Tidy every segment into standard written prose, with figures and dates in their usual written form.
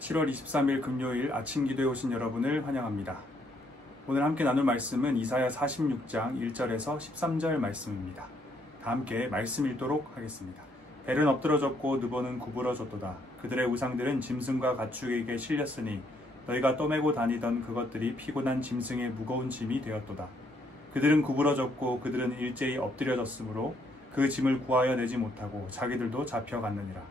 7월 23일 금요일 아침 기도에 오신 여러분을 환영합니다. 오늘 함께 나눌 말씀은 이사야 46장 1절에서 13절 말씀입니다. 다 함께 말씀 읽도록 하겠습니다. 벨은 엎드러졌고 느보는 구부러졌도다. 그들의 우상들은 짐승과 가축에게 실렸으니 너희가 떠매고 다니던 그것들이 피곤한 짐승의 무거운 짐이 되었도다. 그들은 구부러졌고 그들은 일제히 엎드려졌으므로 그 짐을 구하여 내지 못하고 자기들도 잡혀갔느니라.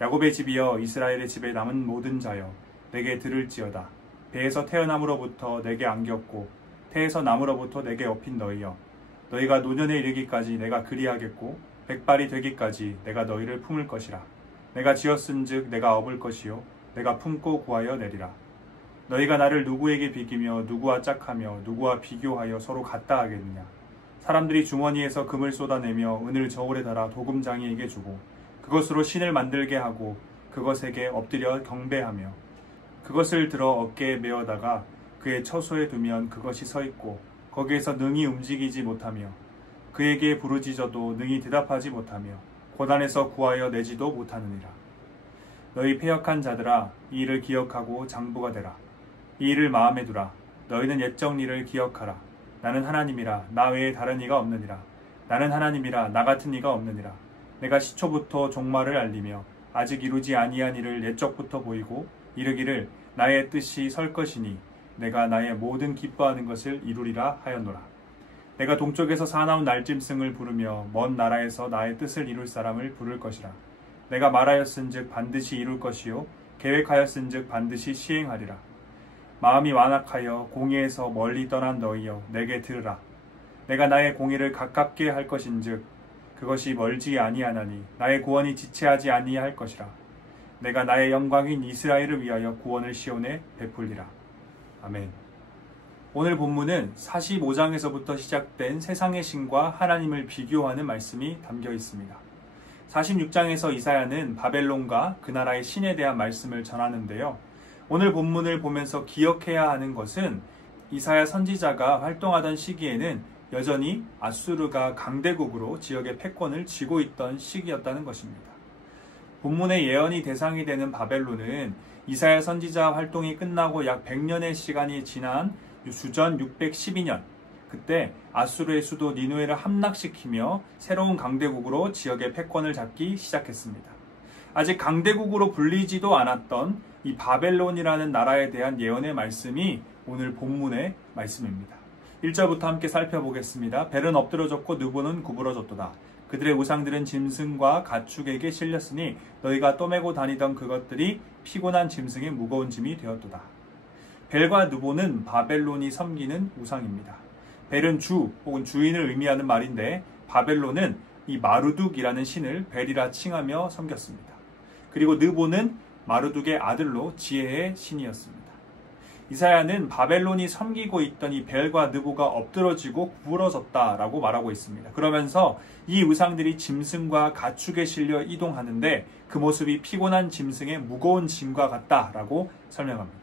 야곱의 집이여, 이스라엘의 집에 남은 모든 자여, 내게 들을지어다. 배에서 태어남으로부터 내게 안겼고 태에서 남으로부터 내게 업힌 너희여, 너희가 노년에 이르기까지 내가 그리하겠고 백발이 되기까지 내가 너희를 품을 것이라. 내가 지었은즉 내가 업을 것이요 내가 품고 구하여 내리라. 너희가 나를 누구에게 비기며 누구와 짝하며 누구와 비교하여 서로 같다 하겠느냐. 사람들이 주머니에서 금을 쏟아내며 은을 저울에 달아 도금장이에게 주고 그것으로 신을 만들게 하고 그것에게 엎드려 경배하며 그것을 들어 어깨에 메어다가 그의 처소에 두면 그것이 서 있고 거기에서 능히 움직이지 못하며 그에게 부르짖어도 능히 대답하지 못하며 고난에서 구하여 내지도 못하느니라. 너희 패역한 자들아, 이 일을 기억하고 장부가 되라. 이 일을 마음에 두라. 너희는 옛적 일을 기억하라. 나는 하나님이라, 나 외에 다른 이가 없느니라. 나는 하나님이라, 나 같은 이가 없느니라. 내가 시초부터 종말을 알리며 아직 이루지 아니한 일을 옛적부터 보이고 이르기를 나의 뜻이 설 것이니 내가 나의 모든 기뻐하는 것을 이루리라 하였노라. 내가 동쪽에서 사나운 날짐승을 부르며 먼 나라에서 나의 뜻을 이룰 사람을 부를 것이라. 내가 말하였은즉 반드시 이룰 것이요 계획하였은즉 반드시 시행하리라. 마음이 완악하여 공의에서 멀리 떠난 너희여, 내게 들으라. 내가 나의 공의를 가깝게 할 것인즉 그것이 멀지 아니하나니 나의 구원이 지체하지 아니할 것이라. 내가 나의 영광인 이스라엘을 위하여 구원을 시온에 베풀리라. 아멘. 오늘 본문은 45장에서부터 시작된 세상의 신과 하나님을 비교하는 말씀이 담겨 있습니다. 46장에서 이사야는 바벨론과 그 나라의 신에 대한 말씀을 전하는데요. 오늘 본문을 보면서 기억해야 하는 것은 이사야 선지자가 활동하던 시기에는 여전히 아수르가 강대국으로 지역의 패권을 쥐고 있던 시기였다는 것입니다. 본문의 예언이 대상이 되는 바벨론은 이사야 선지자 활동이 끝나고 약 100년의 시간이 지난 주전 612년, 그때 아수르의 수도 니누에를 함락시키며 새로운 강대국으로 지역의 패권을 잡기 시작했습니다. 아직 강대국으로 불리지도 않았던 이 바벨론이라는 나라에 대한 예언의 말씀이 오늘 본문의 말씀입니다. 1절부터 함께 살펴보겠습니다. 벨은 엎드러졌고 느보는 구부러졌도다. 그들의 우상들은 짐승과 가축에게 실렸으니 너희가 떠매고 다니던 그것들이 피곤한 짐승의 무거운 짐이 되었도다. 벨과 느보는 바벨론이 섬기는 우상입니다. 벨은 주 혹은 주인을 의미하는 말인데 바벨론은 이 마루둑이라는 신을 벨이라 칭하며 섬겼습니다. 그리고 느보는 마루둑의 아들로 지혜의 신이었습니다. 이사야는 바벨론이 섬기고 있던 이 벨과 느보가 엎드러지고 구부러졌다라고 말하고 있습니다. 그러면서 이 우상들이 짐승과 가축에 실려 이동하는데 그 모습이 피곤한 짐승의 무거운 짐과 같다라고 설명합니다.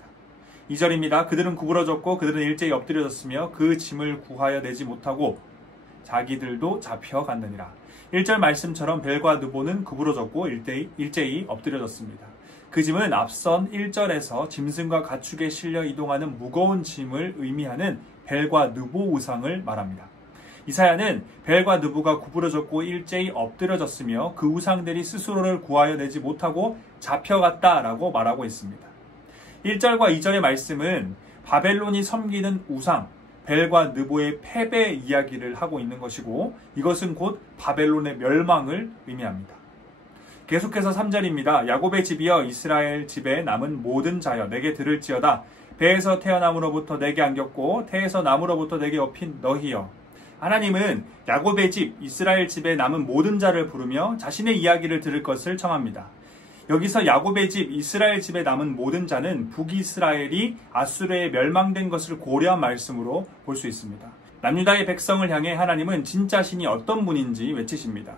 2절입니다. 그들은 구부러졌고 그들은 일제히 엎드려졌으며 그 짐을 구하여 내지 못하고 자기들도 잡혀갔느니라. 1절 말씀처럼 벨과 느보는 구부러졌고 일제히 엎드려졌습니다. 그 짐은 앞선 1절에서 짐승과 가축에 실려 이동하는 무거운 짐을 의미하는 벨과 느보 우상을 말합니다. 이사야는 벨과 느보가 구부러졌고 일제히 엎드려졌으며 그 우상들이 스스로를 구하여 내지 못하고 잡혀갔다라고 말하고 있습니다. 1절과 2절의 말씀은 바벨론이 섬기는 우상, 벨과 느보의 패배 이야기를 하고 있는 것이고 이것은 곧 바벨론의 멸망을 의미합니다. 계속해서 3절입니다. 야곱의 집이여, 이스라엘 집에 남은 모든 자여, 내게 들을지어다. 배에서 태어남으로부터 내게 안겼고 태에서 남으로부터 내게 업힌 너희여. 하나님은 야곱의 집, 이스라엘 집에 남은 모든 자를 부르며 자신의 이야기를 들을 것을 청합니다. 여기서 야곱의 집, 이스라엘 집에 남은 모든 자는 북이스라엘이 아수르에 멸망된 것을 고려한 말씀으로 볼 수 있습니다. 남유다의 백성을 향해 하나님은 진짜 신이 어떤 분인지 외치십니다.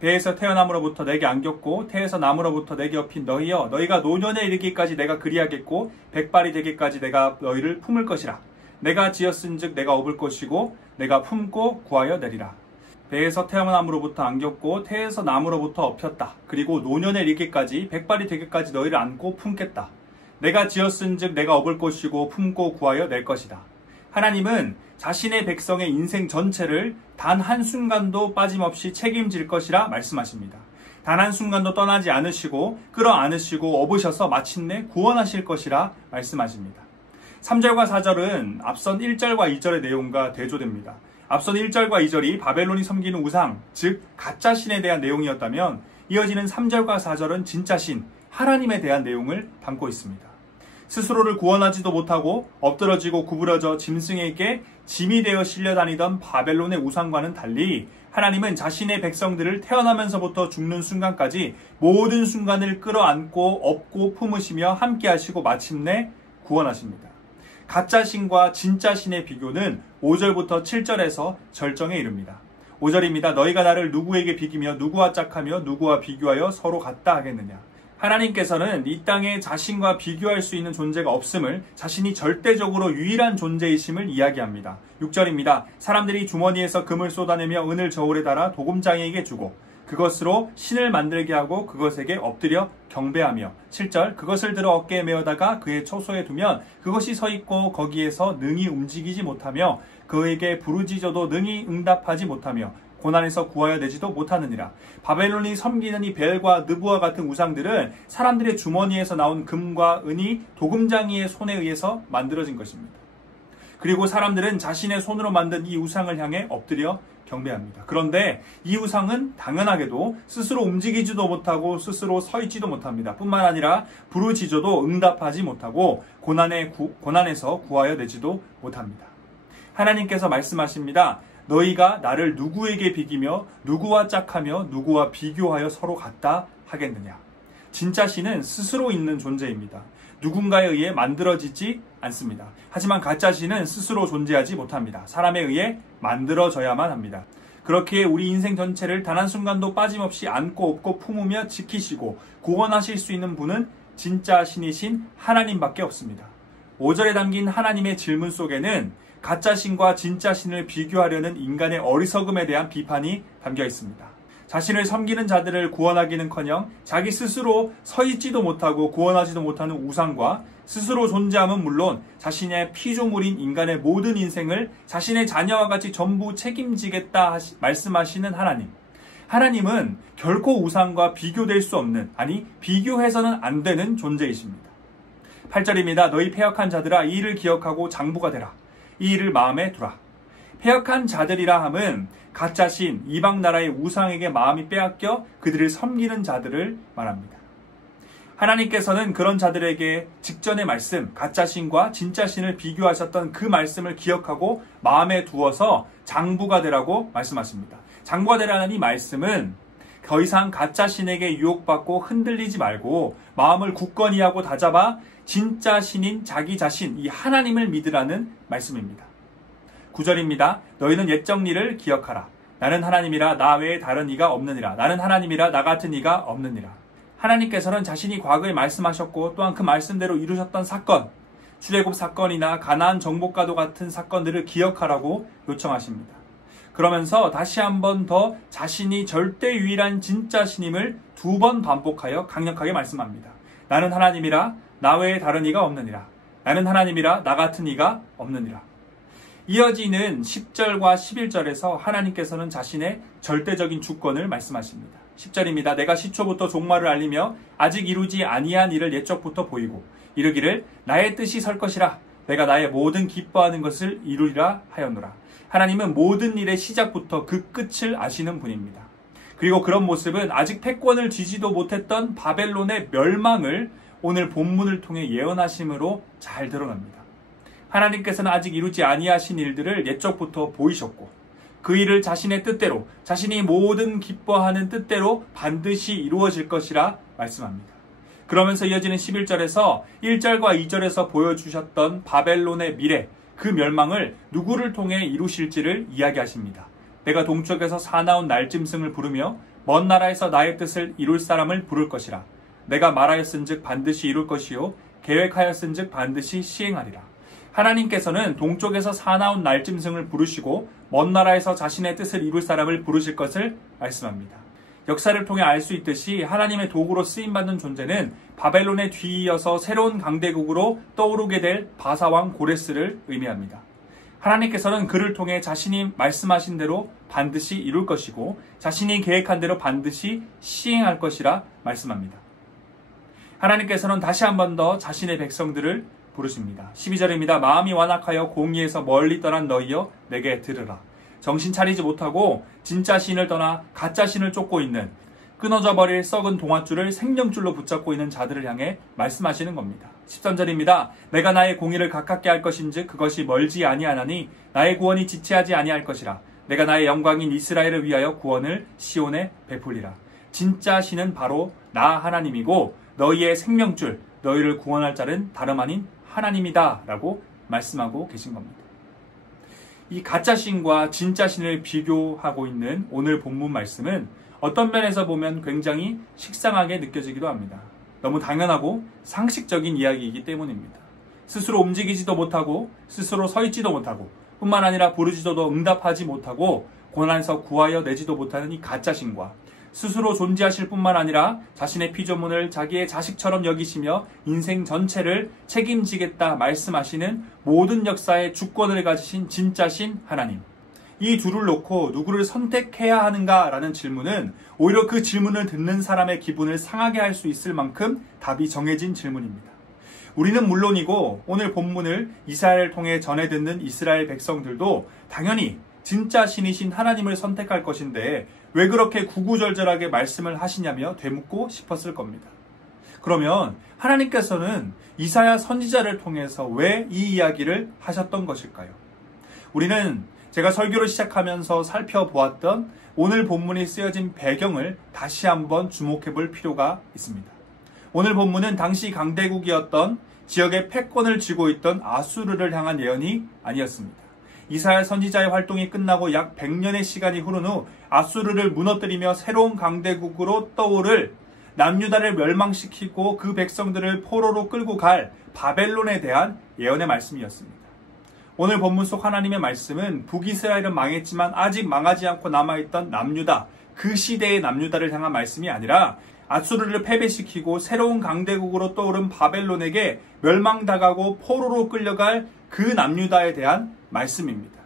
배에서 태어남으로부터 내게 안겼고 태에서 남으로부터 내게 업힌 너희여, 너희가 노년에 이르기까지 내가 그리하겠고 백발이 되기까지 내가 너희를 품을 것이라. 내가 지었은즉 내가 업을 것이고 내가 품고 구하여 내리라. 배에서 태어남으로부터 안겼고 태에서 남으로부터 업혔다. 그리고 노년에 이르기까지 백발이 되기까지 너희를 안고 품겠다. 내가 지었은즉 내가 업을 것이고 품고 구하여 낼 것이다. 하나님은 자신의 백성의 인생 전체를 단 한순간도 빠짐없이 책임질 것이라 말씀하십니다. 단 한순간도 떠나지 않으시고 끌어안으시고 업으셔서 마침내 구원하실 것이라 말씀하십니다. 3절과 4절은 앞선 1절과 2절의 내용과 대조됩니다. 앞선 1절과 2절이 바벨론이 섬기는 우상, 즉 가짜 신에 대한 내용이었다면 이어지는 3절과 4절은 진짜 신, 하나님에 대한 내용을 담고 있습니다. 스스로를 구원하지도 못하고 엎드러지고 구부러져 짐승에게 짐이 되어 실려다니던 바벨론의 우상과는 달리 하나님은 자신의 백성들을 태어나면서부터 죽는 순간까지 모든 순간을 끌어안고 업고 품으시며 함께하시고 마침내 구원하십니다. 가짜 신과 진짜 신의 비교는 5절부터 7절에서 절정에 이릅니다. 5절입니다. 너희가 나를 누구에게 비기며 누구와 짝하며 누구와 비교하여 서로 같다 하겠느냐. 하나님께서는 이 땅에 자신과 비교할 수 있는 존재가 없음을, 자신이 절대적으로 유일한 존재이심을 이야기합니다. 6절입니다. 사람들이 주머니에서 금을 쏟아내며 은을 저울에 달아 도금장이에게 주고 그것으로 신을 만들게 하고 그것에게 엎드려 경배하며. 7절 그것을 들어 어깨에 메어다가 그의 처소에 두면 그것이 서 있고 거기에서 능히 움직이지 못하며 그에게 부르짖어도 능히 응답하지 못하며 고난에서 구하여 내지도 못하느니라. 바벨론이 섬기는 이 벨과 느부와 같은 우상들은 사람들의 주머니에서 나온 금과 은이 도금장이의 손에 의해서 만들어진 것입니다. 그리고 사람들은 자신의 손으로 만든 이 우상을 향해 엎드려 경배합니다. 그런데 이 우상은 당연하게도 스스로 움직이지도 못하고 스스로 서 있지도 못합니다. 뿐만 아니라 부르짖어도 응답하지 못하고 고난에서 구하여 내지도 못합니다. 하나님께서 말씀하십니다. 너희가 나를 누구에게 비기며 누구와 짝하며 누구와 비교하여 서로 같다 하겠느냐. 진짜 신은 스스로 있는 존재입니다. 누군가에 의해 만들어지지 않습니다. 하지만 가짜 신은 스스로 존재하지 못합니다. 사람에 의해 만들어져야만 합니다. 그렇기에 우리 인생 전체를 단 한순간도 빠짐없이 안고 업고 품으며 지키시고 구원하실 수 있는 분은 진짜 신이신 하나님밖에 없습니다. 5절에 담긴 하나님의 질문 속에는 가짜 신과 진짜 신을 비교하려는 인간의 어리석음에 대한 비판이 담겨 있습니다. 자신을 섬기는 자들을 구원하기는커녕 자기 스스로 서 있지도 못하고 구원하지도 못하는 우상과 스스로 존재함은 물론 자신의 피조물인 인간의 모든 인생을 자신의 자녀와 같이 전부 책임지겠다 말씀하시는 하나님. 하나님은 결코 우상과 비교될 수 없는, 아니 비교해서는 안 되는 존재이십니다. 8절입니다. 너희 패역한 자들아 이 일을 기억하고 장부가 되라. 이 일을 마음에 두라. 패역한 자들이라 함은 가짜 신, 이방 나라의 우상에게 마음이 빼앗겨 그들을 섬기는 자들을 말합니다. 하나님께서는 그런 자들에게 직전의 말씀, 가짜 신과 진짜 신을 비교하셨던 그 말씀을 기억하고 마음에 두어서 장부가 되라고 말씀하십니다. 장부가 되라는 이 말씀은 더 이상 가짜 신에게 유혹받고 흔들리지 말고 마음을 굳건히 하고 다잡아 진짜 신인 자기 자신, 이 하나님을 믿으라는 말씀입니다. 9절입니다. 너희는 옛 정리를 기억하라. 나는 하나님이라 나 외에 다른 이가 없느니라. 나는 하나님이라 나 같은 이가 없느니라. 하나님께서는 자신이 과거에 말씀하셨고 또한 그 말씀대로 이루셨던 사건, 출애굽 사건이나 가나안 정복과도 같은 사건들을 기억하라고 요청하십니다. 그러면서 다시 한 번 더 자신이 절대 유일한 진짜 신임을 2번 반복하여 강력하게 말씀합니다. 나는 하나님이라 나 외에 다른 이가 없느니라. 나는 하나님이라 나 같은 이가 없느니라. 이어지는 10절과 11절에서 하나님께서는 자신의 절대적인 주권을 말씀하십니다. 10절입니다. 내가 시초부터 종말을 알리며 아직 이루지 아니한 일을 옛적부터 보이고 이르기를 나의 뜻이 설 것이라. 내가 나의 모든 기뻐하는 것을 이루리라 하였노라. 하나님은 모든 일의 시작부터 그 끝을 아시는 분입니다. 그리고 그런 모습은 아직 패권을 쥐지도 못했던 바벨론의 멸망을 오늘 본문을 통해 예언하심으로 잘 드러납니다. 하나님께서는 아직 이루지 아니하신 일들을 옛적부터 보이셨고 그 일을 자신의 뜻대로, 자신이 모든 기뻐하는 뜻대로 반드시 이루어질 것이라 말씀합니다. 그러면서 이어지는 11절에서 1절과 2절에서 보여주셨던 바벨론의 미래, 그 멸망을 누구를 통해 이루실지를 이야기하십니다. 내가 동쪽에서 사나운 날짐승을 부르며 먼 나라에서 나의 뜻을 이룰 사람을 부를 것이라. 내가 말하였은즉 반드시 이룰 것이요 계획하였은즉 반드시 시행하리라. 하나님께서는 동쪽에서 사나운 날짐승을 부르시고 먼 나라에서 자신의 뜻을 이룰 사람을 부르실 것을 말씀합니다. 역사를 통해 알 수 있듯이 하나님의 도구로 쓰임받는 존재는 바벨론에 뒤이어서 새로운 강대국으로 떠오르게 될 바사왕 고레스를 의미합니다. 하나님께서는 그를 통해 자신이 말씀하신 대로 반드시 이룰 것이고 자신이 계획한 대로 반드시 시행할 것이라 말씀합니다. 하나님께서는 다시 한 번 더 자신의 백성들을 부르십니다. 12절입니다. 마음이 완악하여 공의에서 멀리 떠난 너희여 내게 들으라. 정신 차리지 못하고 진짜 신을 떠나 가짜 신을 쫓고 있는, 끊어져 버릴 썩은 동아줄을 생명줄로 붙잡고 있는 자들을 향해 말씀하시는 겁니다. 13절입니다. 내가 나의 공의를 가깝게 할 것인즉 그것이 멀지 아니하나니 나의 구원이 지체하지 아니할 것이라. 내가 나의 영광인 이스라엘을 위하여 구원을 시온에 베풀리라. 진짜 신은 바로 나 하나님이고 너희의 생명줄, 너희를 구원할 자는 다름 아닌 하나님이다 라고 말씀하고 계신 겁니다. 이 가짜 신과 진짜 신을 비교하고 있는 오늘 본문 말씀은 어떤 면에서 보면 굉장히 식상하게 느껴지기도 합니다. 너무 당연하고 상식적인 이야기이기 때문입니다. 스스로 움직이지도 못하고 스스로 서 있지도 못하고 뿐만 아니라 부르짖어도 응답하지 못하고 고난에서 구하여 내지도 못하는 이 가짜 신과 스스로 존재하실 뿐만 아니라 자신의 피조물을 자기의 자식처럼 여기시며 인생 전체를 책임지겠다 말씀하시는 모든 역사의 주권을 가지신 진짜 신 하나님. 이 둘을 놓고 누구를 선택해야 하는가라는 질문은 오히려 그 질문을 듣는 사람의 기분을 상하게 할 수 있을 만큼 답이 정해진 질문입니다. 우리는 물론이고 오늘 본문을 이스라엘을 통해 전해 듣는 이스라엘 백성들도 당연히 진짜 신이신 하나님을 선택할 것인데 왜 그렇게 구구절절하게 말씀을 하시냐며 되묻고 싶었을 겁니다. 그러면 하나님께서는 이사야 선지자를 통해서 왜 이 이야기를 하셨던 것일까요? 우리는 제가 설교를 시작하면서 살펴보았던 오늘 본문이 쓰여진 배경을 다시 한번 주목해 볼 필요가 있습니다. 오늘 본문은 당시 강대국이었던 지역의 패권을 쥐고 있던 아수르를 향한 예언이 아니었습니다. 이사야 선지자의 활동이 끝나고 약 100년의 시간이 흐른 후 아수르를 무너뜨리며 새로운 강대국으로 떠오를 남유다를 멸망시키고 그 백성들을 포로로 끌고 갈 바벨론에 대한 예언의 말씀이었습니다. 오늘 본문 속 하나님의 말씀은 북이스라엘은 망했지만 아직 망하지 않고 남아있던 남유다, 그 시대의 남유다를 향한 말씀이 아니라 아수르를 패배시키고 새로운 강대국으로 떠오른 바벨론에게 멸망당하고 포로로 끌려갈 그 남유다에 대한 말씀입니다.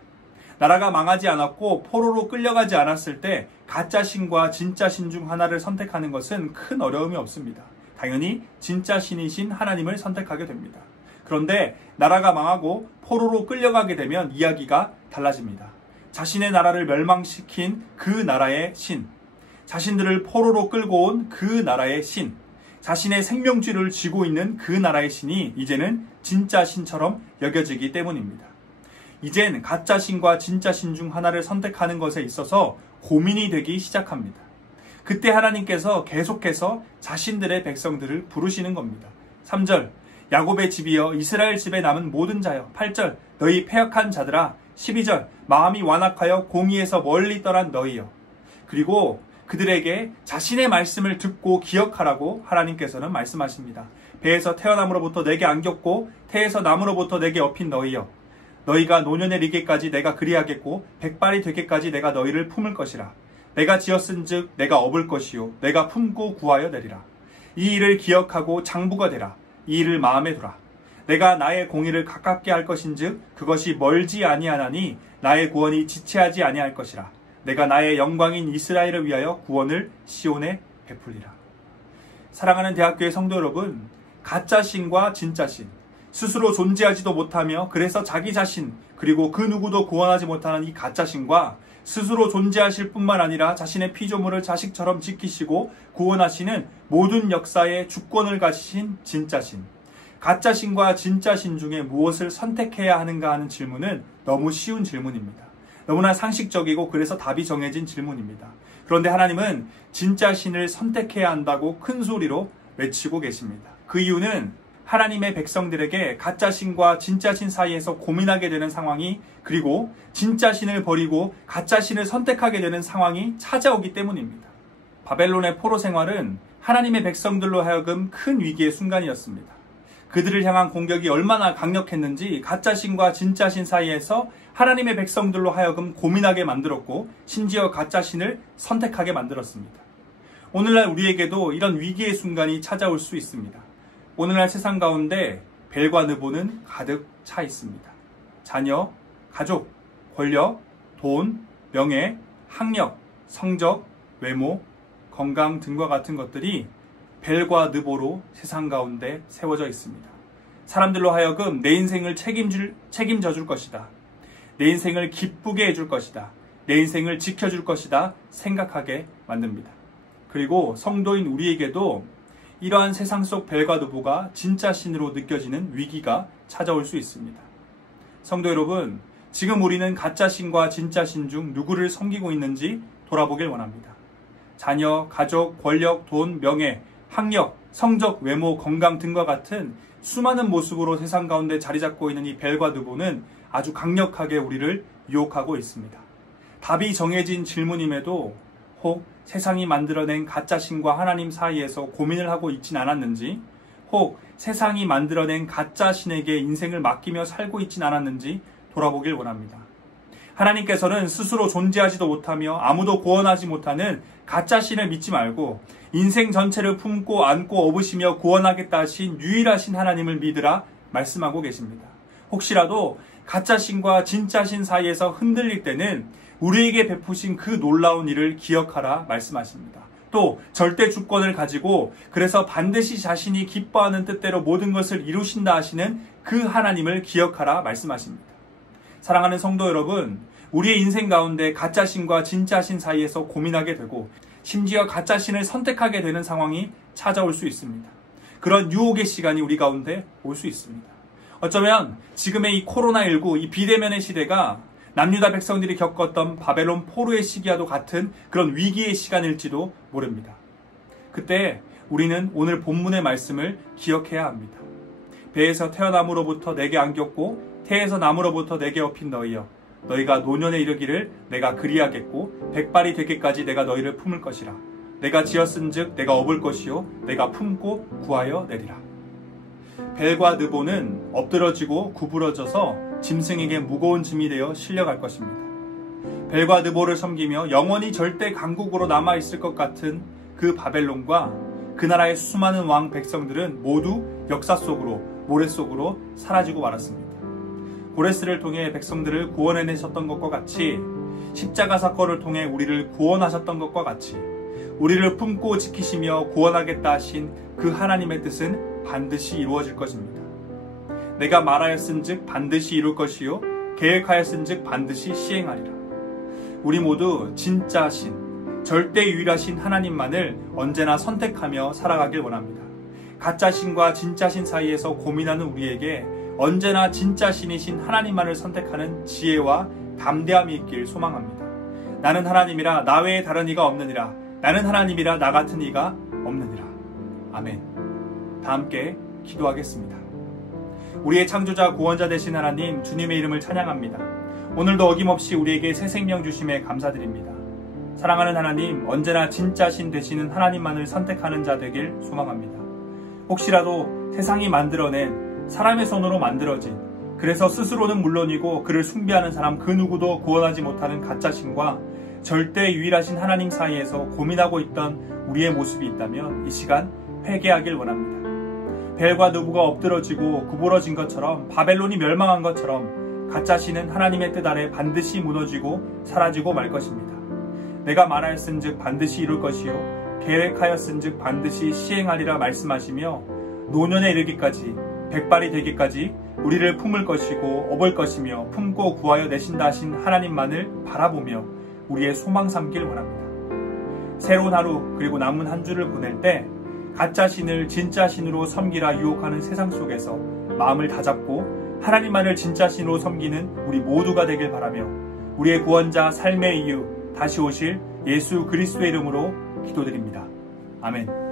나라가 망하지 않았고 포로로 끌려가지 않았을 때 가짜 신과 진짜 신 중 하나를 선택하는 것은 큰 어려움이 없습니다. 당연히 진짜 신이신 하나님을 선택하게 됩니다. 그런데 나라가 망하고 포로로 끌려가게 되면 이야기가 달라집니다. 자신의 나라를 멸망시킨 그 나라의 신, 자신들을 포로로 끌고 온 그 나라의 신, 자신의 생명줄을 쥐고 있는 그 나라의 신이 이제는 진짜 신처럼 여겨지기 때문입니다. 이젠 가짜 신과 진짜 신 중 하나를 선택하는 것에 있어서 고민이 되기 시작합니다. 그때 하나님께서 계속해서 자신들의 백성들을 부르시는 겁니다. 3절, 야곱의 집이여 이스라엘 집에 남은 모든 자여. 8절, 너희 패역한 자들아. 12절, 마음이 완악하여 공의에서 멀리 떠난 너희여. 그리고 그들에게 자신의 말씀을 듣고 기억하라고 하나님께서는 말씀하십니다. 배에서 태어남으로부터 내게 안겼고 태에서 남으로부터 내게 업힌 너희여. 너희가 노년에 이르기까지 내가 그리하겠고 백발이 되기까지 내가 너희를 품을 것이라. 내가 지었은즉 내가 업을 것이요 내가 품고 구하여 내리라. 이 일을 기억하고 장부가 되라. 이 일을 마음에 두라. 내가 나의 공의를 가깝게 할 것인즉 그것이 멀지 아니하나니 나의 구원이 지체하지 아니할 것이라. 내가 나의 영광인 이스라엘을 위하여 구원을 시온에 베풀리라. 사랑하는 대학교의 성도 여러분, 가짜 신과 진짜 신, 스스로 존재하지도 못하며 그래서 자기 자신 그리고 그 누구도 구원하지 못하는 이 가짜 신과 스스로 존재하실 뿐만 아니라 자신의 피조물을 자식처럼 지키시고 구원하시는 모든 역사의 주권을 가지신 진짜 신, 가짜 신과 진짜 신 중에 무엇을 선택해야 하는가 하는 질문은 너무 쉬운 질문입니다. 너무나 상식적이고 그래서 답이 정해진 질문입니다. 그런데 하나님은 진짜 신을 선택해야 한다고 큰 소리로 외치고 계십니다. 그 이유는 하나님의 백성들에게 가짜 신과 진짜 신 사이에서 고민하게 되는 상황이, 그리고 진짜 신을 버리고 가짜 신을 선택하게 되는 상황이 찾아오기 때문입니다. 바벨론의 포로 생활은 하나님의 백성들로 하여금 큰 위기의 순간이었습니다. 그들을 향한 공격이 얼마나 강력했는지 가짜 신과 진짜 신 사이에서 하나님의 백성들로 하여금 고민하게 만들었고 심지어 가짜 신을 선택하게 만들었습니다. 오늘날 우리에게도 이런 위기의 순간이 찾아올 수 있습니다. 오늘날 세상 가운데 벨과 느보는 가득 차 있습니다. 자녀, 가족, 권력, 돈, 명예, 학력, 성적, 외모, 건강 등과 같은 것들이 벨과 느보로 세상 가운데 세워져 있습니다. 사람들로 하여금 내 인생을 책임져 줄 것이다. 내 인생을 기쁘게 해줄 것이다. 내 인생을 지켜줄 것이다 생각하게 만듭니다. 그리고 성도인 우리에게도 이러한 세상 속 벨과 느보가 진짜 신으로 느껴지는 위기가 찾아올 수 있습니다. 성도 여러분, 지금 우리는 가짜 신과 진짜 신 중 누구를 섬기고 있는지 돌아보길 원합니다. 자녀, 가족, 권력, 돈, 명예, 학력, 성적, 외모, 건강 등과 같은 수많은 모습으로 세상 가운데 자리 잡고 있는 이 벨과 느보는 아주 강력하게 우리를 유혹하고 있습니다. 답이 정해진 질문임에도 혹 세상이 만들어낸 가짜 신과 하나님 사이에서 고민을 하고 있진 않았는지, 혹 세상이 만들어낸 가짜 신에게 인생을 맡기며 살고 있진 않았는지 돌아보길 원합니다. 하나님께서는 스스로 존재하지도 못하며 아무도 구원하지 못하는 가짜 신을 믿지 말고 인생 전체를 품고 안고 업으시며 구원하겠다 하신 유일하신 하나님을 믿으라 말씀하고 계십니다. 혹시라도 가짜 신과 진짜 신 사이에서 흔들릴 때는 우리에게 베푸신 그 놀라운 일을 기억하라 말씀하십니다. 또 절대 주권을 가지고 그래서 반드시 자신이 기뻐하는 뜻대로 모든 것을 이루신다 하시는 그 하나님을 기억하라 말씀하십니다. 사랑하는 성도 여러분, 우리의 인생 가운데 가짜 신과 진짜 신 사이에서 고민하게 되고 심지어 가짜 신을 선택하게 되는 상황이 찾아올 수 있습니다. 그런 유혹의 시간이 우리 가운데 올 수 있습니다. 어쩌면 지금의 이 코로나19, 이 비대면의 시대가 남유다 백성들이 겪었던 바벨론 포로의 시기와도 같은 그런 위기의 시간일지도 모릅니다. 그때 우리는 오늘 본문의 말씀을 기억해야 합니다. 배에서 태어남으로부터 내게 안겼고 태에서 남으로부터 내게 업힌 너희여, 너희가 노년에 이르기를 내가 그리하겠고 백발이 되기까지 내가 너희를 품을 것이라. 내가 지었은즉 내가 업을 것이요 내가 품고 구하여 내리라. 벨과 느보는 엎드러지고 구부러져서 짐승에게 무거운 짐이 되어 실려갈 것입니다. 벨과 느보를 섬기며 영원히 절대 강국으로 남아있을 것 같은 그 바벨론과 그 나라의 수많은 왕 백성들은 모두 역사 속으로, 모래 속으로 사라지고 말았습니다. 고레스를 통해 백성들을 구원해내셨던 것과 같이 십자가 사건을 통해 우리를 구원하셨던 것과 같이 우리를 품고 지키시며 구원하겠다 하신 그 하나님의 뜻은 반드시 이루어질 것입니다. 내가 말하였은즉 반드시 이룰 것이요 계획하였은즉 반드시 시행하리라. 우리 모두 진짜 신, 절대 유일하신 하나님만을 언제나 선택하며 살아가길 원합니다. 가짜 신과 진짜 신 사이에서 고민하는 우리에게 언제나 진짜 신이신 하나님만을 선택하는 지혜와 담대함이 있길 소망합니다. 나는 하나님이라 나 외에 다른 이가 없느니라. 나는 하나님이라 나 같은 이가 없느니라. 아멘. 다 함께 기도하겠습니다. 우리의 창조자 구원자 되신 하나님, 주님의 이름을 찬양합니다. 오늘도 어김없이 우리에게 새 생명 주심에 감사드립니다. 사랑하는 하나님, 언제나 진짜 신 되시는 하나님만을 선택하는 자 되길 소망합니다. 혹시라도 세상이 만들어낸 사람의 손으로 만들어진, 그래서 스스로는 물론이고 그를 숭배하는 사람 그 누구도 구원하지 못하는 가짜 신과 절대 유일하신 하나님 사이에서 고민하고 있던 우리의 모습이 있다면 이 시간 회개하길 원합니다. 벨과 느보가 엎드러지고 구부러진 것처럼, 바벨론이 멸망한 것처럼 가짜 신은 하나님의 뜻 아래 반드시 무너지고 사라지고 말 것입니다. 내가 말하였은즉 반드시 이룰 것이요 계획하였은즉 반드시 시행하리라 말씀하시며 노년에 이르기까지, 백발이 되기까지 우리를 품을 것이고 업을 것이며 품고 구하여 내신다 하신 하나님만을 바라보며 우리의 소망 삼길 원합니다. 새로운 하루 그리고 남은 한 주를 보낼 때 가짜 신을 진짜 신으로 섬기라 유혹하는 세상 속에서 마음을 다잡고 하나님만을 진짜 신으로 섬기는 우리 모두가 되길 바라며 우리의 구원자 삶의 이유 다시 오실 예수 그리스도의 이름으로 기도드립니다. 아멘.